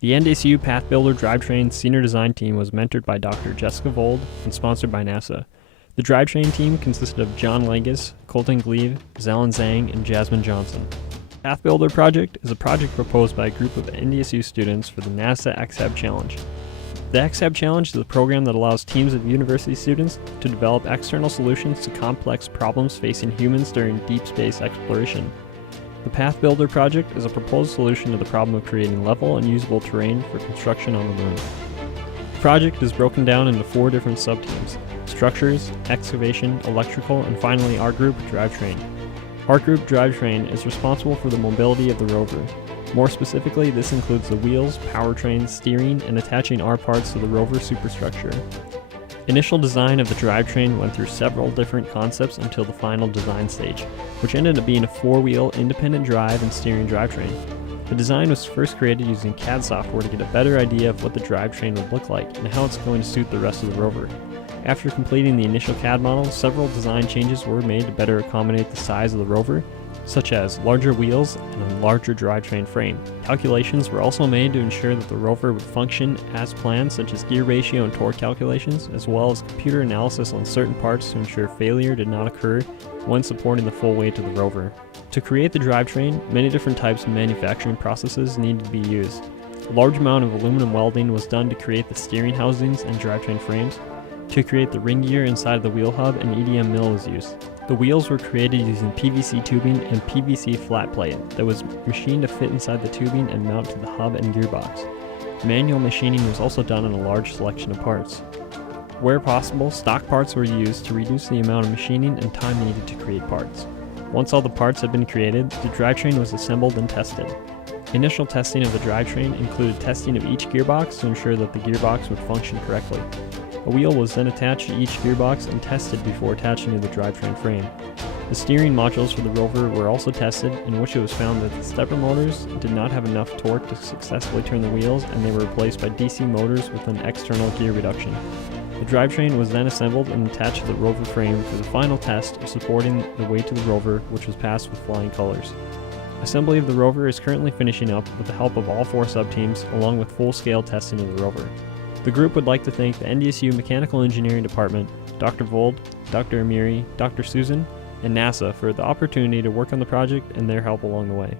The NDSU PathBuilder Drivetrain Senior Design Team was mentored by Dr. Jessica Vold and sponsored by NASA. The Drivetrain team consisted of John Langaas, Coltin Gleave, Zelin Zhang, and Jasmin Johnson. The PathBuilder project is a project proposed by a group of NDSU students for the NASA XHAB Challenge. The XHAB Challenge is a program that allows teams of university students to develop external solutions to complex problems facing humans during deep space exploration. The PathBuilder project is a proposed solution to the problem of creating level and usable terrain for construction on the moon. The project is broken down into 4 different subteams: structures, excavation, electrical, and finally our group, Drivetrain. Our group, Drivetrain, is responsible for the mobility of the rover. More specifically, this includes the wheels, powertrain, steering, and attaching our parts to the rover superstructure. Initial design of the drivetrain went through several different concepts until the final design stage, which ended up being a 4-wheel independent drive and steering drivetrain. The design was first created using CAD software to get a better idea of what the drivetrain would look like and how it's going to suit the rest of the rover. After completing the initial CAD model, several design changes were made to better accommodate the size of the rover, such as larger wheels and a larger drivetrain frame. Calculations were also made to ensure that the rover would function as planned, such as gear ratio and torque calculations, as well as computer analysis on certain parts to ensure failure did not occur when supporting the full weight of the rover. To create the drivetrain, many different types of manufacturing processes needed to be used. A large amount of aluminum welding was done to create the steering housings and drivetrain frames. To create the ring gear inside the wheel hub, an EDM mill was used. The wheels were created using PVC tubing and PVC flat plate that was machined to fit inside the tubing and mount to the hub and gearbox. Manual machining was also done on a large selection of parts. Where possible, stock parts were used to reduce the amount of machining and time needed to create parts. Once all the parts had been created, the drivetrain was assembled and tested. Initial testing of the drivetrain included testing of each gearbox to ensure that the gearbox would function correctly. A wheel was then attached to each gearbox and tested before attaching to the drivetrain frame. The steering modules for the rover were also tested, in which it was found that the stepper motors did not have enough torque to successfully turn the wheels, and they were replaced by DC motors with an external gear reduction. The drivetrain was then assembled and attached to the rover frame for the final test of supporting the weight of the rover, which was passed with flying colors. Assembly of the rover is currently finishing up with the help of all 4 subteams, along with full-scale testing of the rover. The group would like to thank the NDSU Mechanical Engineering Department, Dr. Vold, Dr. Amiri, Dr. Susan, and NASA for the opportunity to work on the project and their help along the way.